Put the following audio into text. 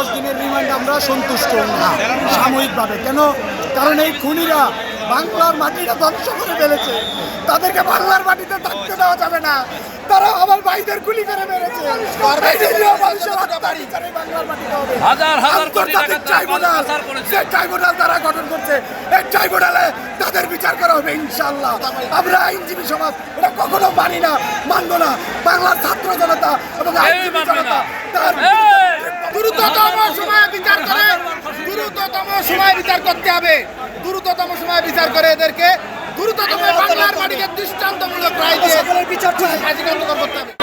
10 দিনের রিমান্ড আমরা সন্তুষ্ট না সাময়িকভাবে। কেন? কারণ এই খুনিরা বাংলার মাটিটা ধ্বংস করে ফেলেছে, তাদেরকে বাংলার মাটিতে থাকতে দেওয়া যাবে না। তারা আমার ভাইদের গুলি করে মেরেছে। ট্রাইব্যুনাল তারা গঠন করছে, এই ট্রাইব্যুনালে তাদের বিচার করা হবে ইনশাআল্লাহ। আমরা আইনজীবী সমাজ এটা কখনো মানি না, মানবো না। বাংলার ছাত্র জনতা এবং আইনজীবী জনতা তার দ্রুততম সময়ে বিচার করে, দ্রুততম সময়ে বিচার করতে হবে, দ্রুততম সময়ে বিচার করে এদেরকে দ্রুততম বাংলার মাটিকে দৃষ্টান্তমূলক রায় দিয়ে বিচার করতে হবে।